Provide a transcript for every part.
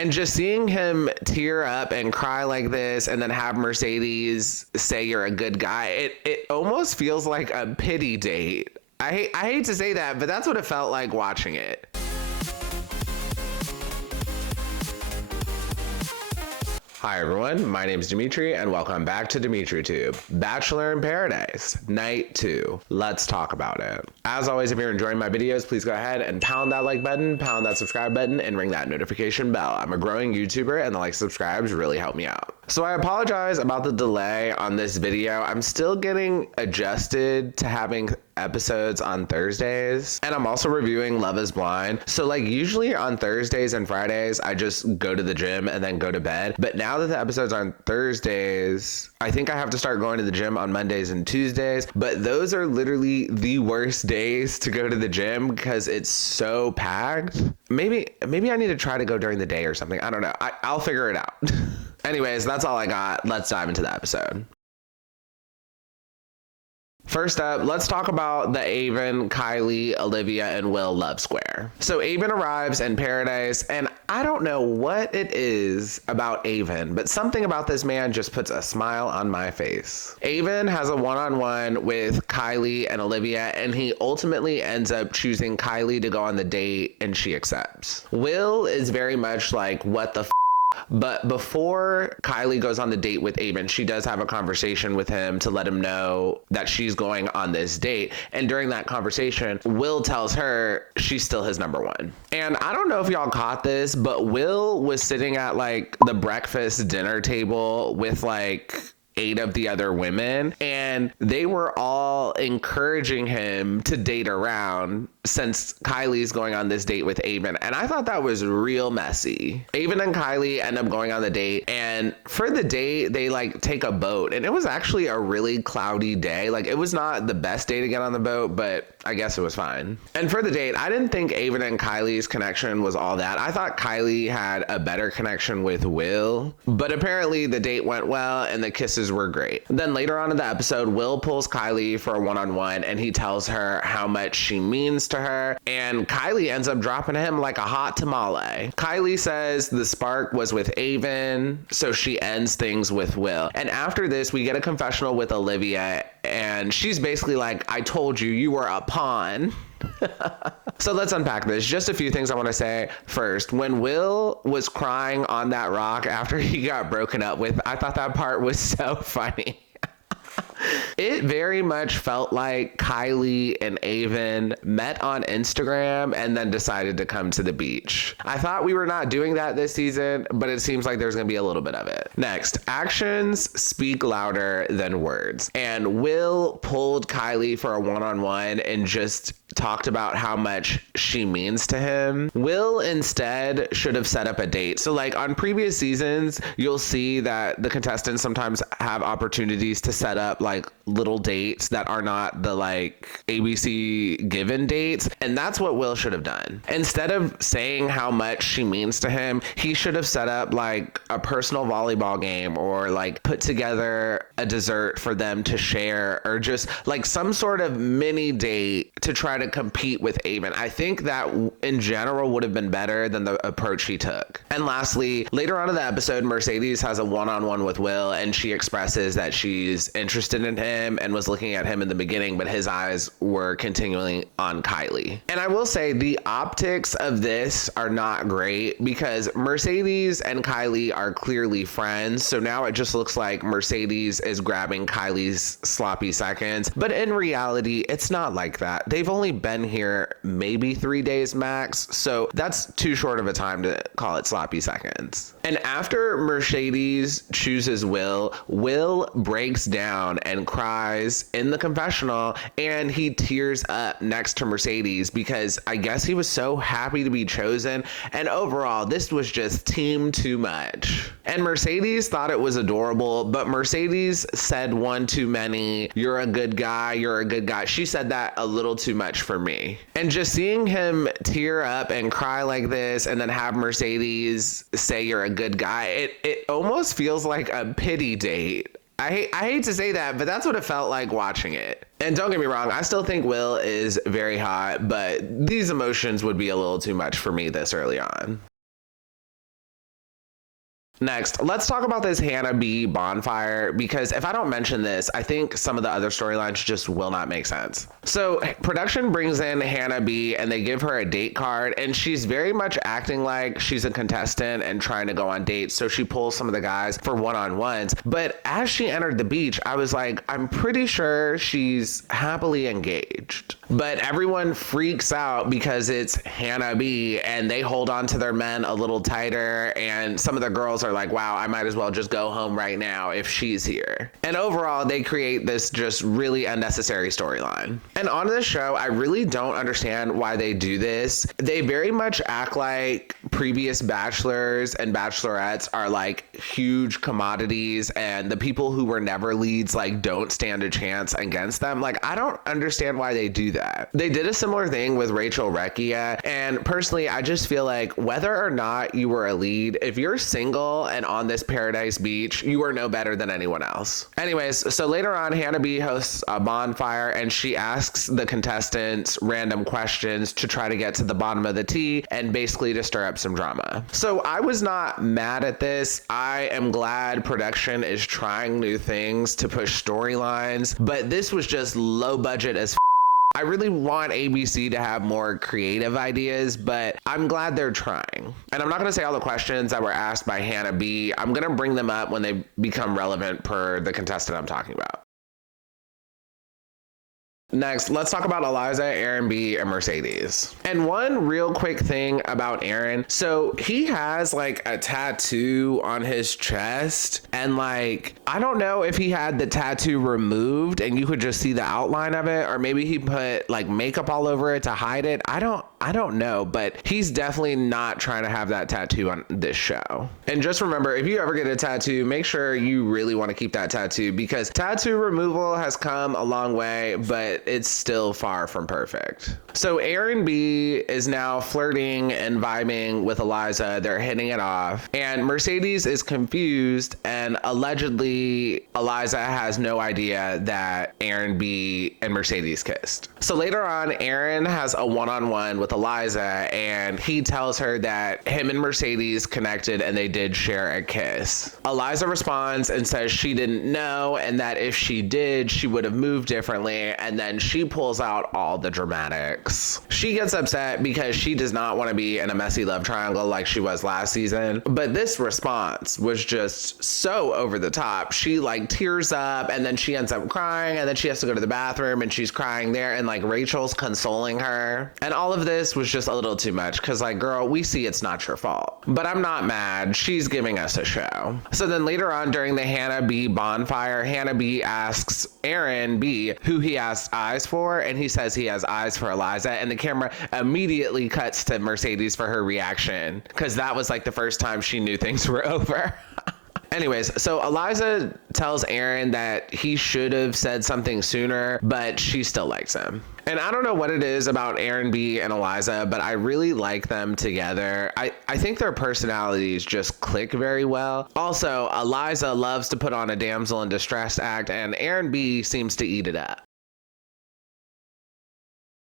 And just seeing him tear up and cry like this and then have Mercedes say you're a good guy, it almost feels like a pity date. I hate to say that, but that's what it felt like watching it. Hi everyone, my name is Dimitri and welcome back to DimitriTube. Bachelor in Paradise, Night 2. Let's talk about it. As always, if you're enjoying my videos, please go ahead and pound that like button, pound that subscribe button, and ring that notification bell. I'm a growing YouTuber and the like subscribes really help me out. So I apologize about the delay on this video. I'm still getting adjusted to having episodes on Thursdays, and I'm also reviewing Love is Blind. So like usually on Thursdays and Fridays, I just go to the gym and then go to bed. But now that the episode's on Thursdays, I think I have to start going to the gym on Mondays and Tuesdays, but those are literally the worst days to go to the gym because it's so packed. Maybe I need to try to go during the day or something. I don't know. I'll figure it out. Anyways, that's all I got. Let's dive into the episode. First up, let's talk about the Aven, Kylie, Olivia, and Will love square. So Aven arrives in paradise, and I don't know what it is about Aven, but something about this man just puts a smile on my face. Aven has a one-on-one with Kylie and Olivia, and he ultimately ends up choosing Kylie to go on the date, and she accepts. Will is very much like, what the f***? But before Kylie goes on the date with Aven, she does have a conversation with him to let him know that she's going on this date. And during that conversation, Will tells her she's still his number one. And I don't know if y'all caught this, but Will was sitting at like the breakfast dinner table with like 8 of the other women, and they were all encouraging him to date around since Kylie's going on this date with Aven. And I thought that was real messy. Aven and Kylie end up going on the date, and for the date they like take a boat, and it was actually a really cloudy day. Like it was not the best day to get on the boat, but I guess it was fine. And for the date, I didn't think Aven and Kylie's connection was all that. I thought Kylie had a better connection with Will, but apparently the date went well and the kisses were great. Then later on in the episode, Will pulls Kylie for a one-on-one and he tells her how much she means to her, and Kylie ends up dropping him like a hot tamale. Kylie says the spark was with Aven, so she ends things with Will. And after this, we get a confessional with Olivia, and she's basically like, I told you, you were a pawn. So let's unpack this. Just a few things I want to say. First, when Will was crying on that rock after he got broken up with, I thought that part was so funny. It very much felt like Kylie and Aven met on Instagram and then decided to come to the beach. I thought we were not doing that this season, but it seems like there's gonna be a little bit of it. Next, actions speak louder than words. And Will pulled Kylie for a one-on-one and just talked about how much she means to him. Will instead should have set up a date. So like on previous seasons, you'll see that the contestants sometimes have opportunities to set up like little dates that are not the like ABC given dates. And that's what Will should have done. Instead of saying how much she means to him, he should have set up like a personal volleyball game or like put together a dessert for them to share, or just like some sort of mini date to try to compete with Aven. I think that in general would have been better than the approach he took. And lastly, later on in the episode, Mercedes has a one-on-one with Will, and she expresses that she's interested in him and was looking at him in the beginning, but his eyes were continually on Kylie. And I will say the optics of this are not great because Mercedes and Kylie are clearly friends. So now it just looks like Mercedes is grabbing Kylie's sloppy seconds, but in reality, it's not like that. They've only been here maybe 3 days max, so that's too short of a time to call it sloppy seconds. And after Mercedes chooses Will, Will breaks down and cries in the confessional, and he tears up next to Mercedes because I guess he was so happy to be chosen. And overall, this was just team too much. And Mercedes thought it was adorable, but Mercedes said one too many, "You're a good guy, you're a good guy." She said that a little too much for me. And just seeing him tear up and cry like this and then have Mercedes say you're a good guy, it almost feels like a pity date. I hate to say that, but that's what it felt like watching it. And don't get me wrong, I still think Will is very hot, but these emotions would be a little too much for me this early on. Next, let's talk about this Hannah B bonfire, because if I don't mention this, I think some of the other storylines just will not make sense. So production brings in Hannah B and they give her a date card, and she's very much acting like she's a contestant and trying to go on dates. So she pulls some of the guys for one-on-ones. But as she entered the beach, I was like, I'm pretty sure she's happily engaged. But everyone freaks out because it's Hannah B and they hold on to their men a little tighter, and some of the girls are like, wow, I might as well just go home right now if she's here. And overall, they create this just really unnecessary storyline. And on this show, I really don't understand why they do this. They very much act like previous bachelors and bachelorettes are like huge commodities, and the people who were never leads like don't stand a chance against them. Like, I don't understand why they do that. They did a similar thing with Rachel Recchia, and personally, I just feel like whether or not you were a lead, if you're single and on this paradise beach, you are no better than anyone else. Anyways, so later on, Hannah B hosts a bonfire and she asks the contestants random questions to try to get to the bottom of the tea and basically to stir up some drama. So I was not mad at this. I am glad production is trying new things to push storylines, but this was just low budget as I really want ABC to have more creative ideas, but I'm glad they're trying. And I'm not going to say all the questions that were asked by Hannah B. I'm going to bring them up when they become relevant per the contestant I'm talking about. Next, let's talk about Eliza, Aaron B, and Mercedes. And one real quick thing about Aaron. So he has like a tattoo on his chest, and like, I don't know if he had the tattoo removed and you could just see the outline of it, or maybe he put like makeup all over it to hide it. I don't know, but he's definitely not trying to have that tattoo on this show. And just remember, if you ever get a tattoo, make sure you really want to keep that tattoo, because tattoo removal has come a long way, but it's still far from perfect. So Aaron B is now flirting and vibing with Eliza. They're hitting it off, and Mercedes is confused, and allegedly Eliza has no idea that Aaron B and Mercedes kissed. So later on, Aaron has a one-on-one with Eliza, and he tells her that him and Mercedes connected and they did share a kiss. Eliza responds and says she didn't know, and that if she did, she would have moved differently, and then she pulls out all the dramatics. She gets upset because she does not want to be in a messy love triangle like she was last season, but this response was just so over the top. She like tears up, and then she ends up crying, and then she has to go to the bathroom and she's crying there, and like Rachel's consoling her, and all of this was just a little too much, because like, girl, we see it's not your fault. But I'm not mad. She's giving us a show. So then later on during the Hannah B bonfire, Hannah B asks Aaron B who he has eyes for, and he says he has eyes for Eliza, and the camera immediately cuts to Mercedes for her reaction, because that was like the first time she knew things were over. Anyways, so Eliza tells Aaron that he should have said something sooner, but she still likes him. And I don't know what it is about Aaron B and Eliza, but I really like them together. I think their personalities just click very well. Also, Eliza loves to put on a damsel in distress act, and Aaron B seems to eat it up.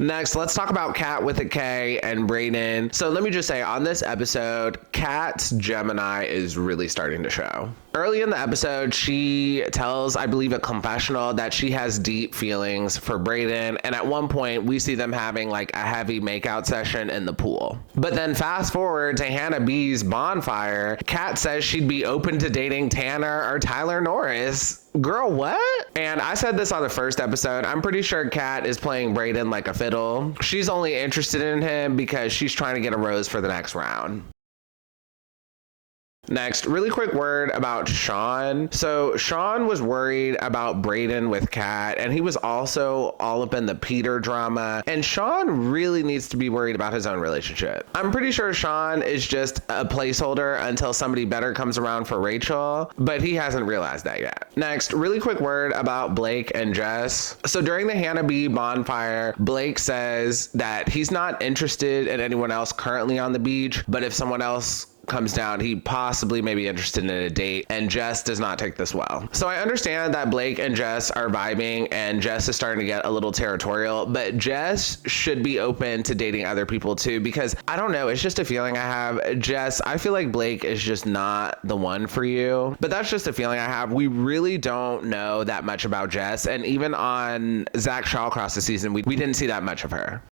Next, let's talk about Kat with a K and Brayden. So let me just say, on this episode, Kat's Gemini is really starting to show. Early in the episode, she tells, I believe, a confessional that she has deep feelings for Brayden, and at one point we see them having like a heavy makeout session in the pool. But then fast forward to Hannah B's bonfire, Kat says she'd be open to dating Tanner or Tyler Norris. Girl, what? And I said this on the first episode, I'm pretty sure Kat is playing Brayden like a fiddle. She's only interested in him because she's trying to get a rose for the next round. Next, really quick word about Sean. So Sean was worried about Brayden with Kat, and he was also all up in the Peter drama, and Sean really needs to be worried about his own relationship. I'm pretty sure Sean is just a placeholder until somebody better comes around for Rachel, but he hasn't realized that yet. Next, really quick word about Blake and Jess. So during the Hannah B bonfire, Blake says that he's not interested in anyone else currently on the beach, but if someone else comes down, he possibly may be interested in a date, and Jess does not take this well. So I understand that Blake and Jess are vibing and Jess is starting to get a little territorial, but Jess should be open to dating other people too, because I don't know, it's just a feeling I have. Jess, I feel like Blake is just not the one for you, but that's just a feeling I have. We really don't know that much about Jess, and even on Zach Shawcross this season, we didn't see that much of her.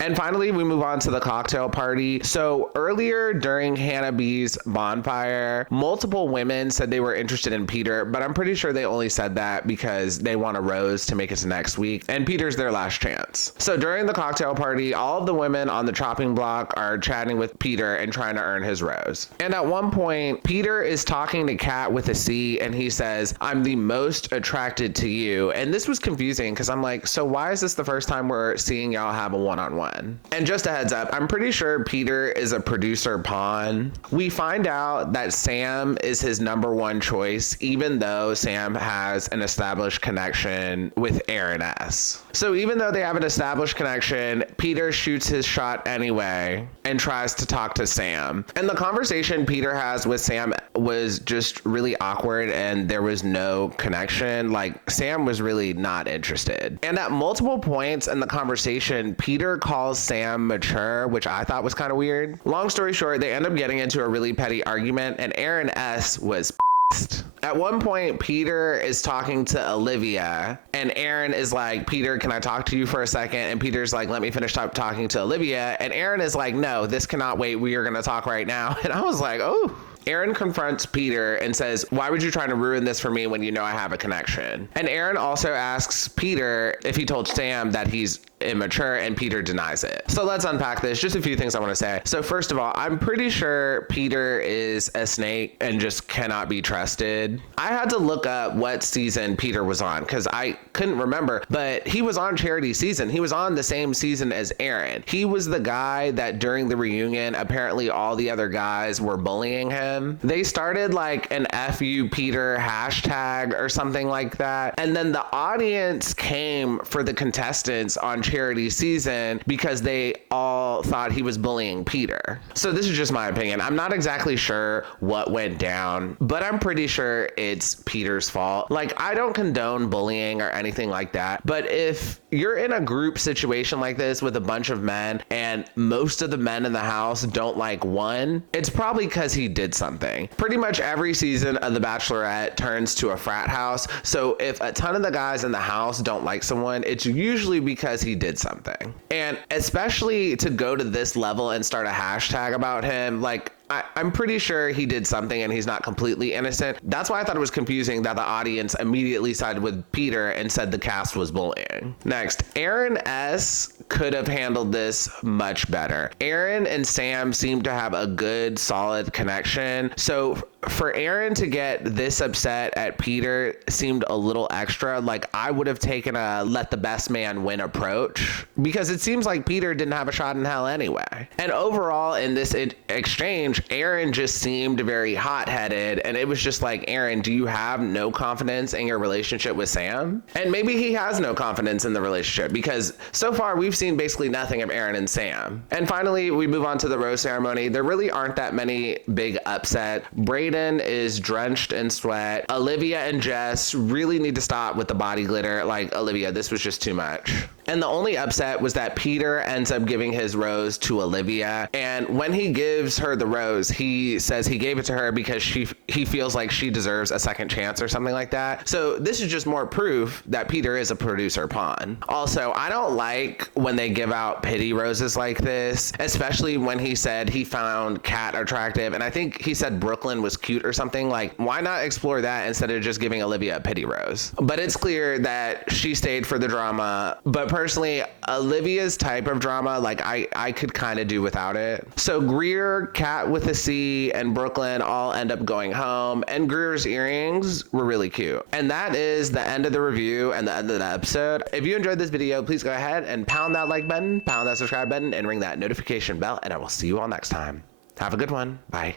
And finally, we move on to the cocktail party. So earlier during Hannah B's bonfire, multiple women said they were interested in Peter, but I'm pretty sure they only said that because they want a rose to make it to next week, and Peter's their last chance. So during the cocktail party, all of the women on the chopping block are chatting with Peter and trying to earn his rose. And at one point, Peter is talking to Kat with a C, and he says, "I'm the most attracted to you." And this was confusing because I'm like, so why is this the first time we're seeing y'all have a one-on-one? And just a heads up, I'm pretty sure Peter is a producer pawn. We find out that Sam is his number one choice, even though Sam has an established connection with Aaron S. So even though they have an established connection, Peter shoots his shot anyway and tries to talk to Sam. And the conversation Peter has with Sam was just really awkward, and there was no connection. Like, Sam was really not interested. And at multiple points in the conversation, Peter calls Sam mature, which I thought was kind of weird. Long story short, they end up getting into a really petty argument, and Aaron S was pissed. At one point, Peter is talking to Olivia, and Aaron is like, "Peter, can I talk to you for a second?" And Peter's like, "Let me finish talking to Olivia." And Aaron is like, "No, this cannot wait. We are going to talk right now." And I was like, oh. Aaron confronts Peter and says, "Why would you try to ruin this for me when you know I have a connection?" And Aaron also asks Peter if he told Sam that he's immature, and Peter denies it. So let's unpack this. Just a few things I want to say. So first of all, I'm pretty sure Peter is a snake and just cannot be trusted. I had to look up what season Peter was on because I couldn't remember, but he was on Charity season. He was on the same season as Aaron. He was the guy that during the reunion, apparently all the other guys were bullying him. They started like an F you Peter hashtag or something like that. And then the audience came for the contestants on Charity season because they all thought he was bullying Peter. So this is just my opinion. I'm not exactly sure what went down, but I'm pretty sure it's Peter's fault. Like, I don't condone bullying or anything like that, but if you're in a group situation like this with a bunch of men and most of the men in the house don't like one, it's probably because he did something. Pretty much every season of The Bachelorette turns to a frat house. So if a ton of the guys in the house don't like someone, it's usually because he did something. And especially to go to this level and start a hashtag about him, like, I'm pretty sure he did something and he's not completely innocent. That's why I thought it was confusing that the audience immediately sided with Peter and said the cast was bullying. Next, Aaron S. could have handled this much better. Aaron and Sam seem to have a good, solid connection. So for Aaron to get this upset at Peter seemed a little extra. Like, I would have taken a let the best man win approach because it seems like Peter didn't have a shot in hell anyway. And overall in this exchange, Aaron just seemed very hot-headed, and it was just like, Aaron, do you have no confidence in your relationship with Sam? And maybe he has no confidence in the relationship because so far we've seen basically nothing of Aaron and Sam. And finally, we move on to the rose ceremony. There really aren't that many big upset. Brayden is drenched in sweat. Olivia and Jess really need to stop with the body glitter. Like, Olivia, this was just too much. And the only upset was that Peter ends up giving his rose to Olivia. And when he gives her the rose, he says he gave it to her because he feels like she deserves a second chance or something like that. So this is just more proof that Peter is a producer pawn. Also, I don't like when they give out pity roses like this, especially when he said he found Kat attractive. And I think he said Brooklyn was cute or something. Like, why not explore that instead of just giving Olivia a pity rose? But it's clear that she stayed for the drama. But personally, Olivia's type of drama, like, I could kind of do without it. So Greer, Kat with a C, and Brooklyn all end up going home, and Greer's earrings were really cute. And that is the end of the review and the end of the episode. If you enjoyed this video, please go ahead and pound that like button, pound that subscribe button, and ring that notification bell, and I will see you all next time. Have a good one. Bye.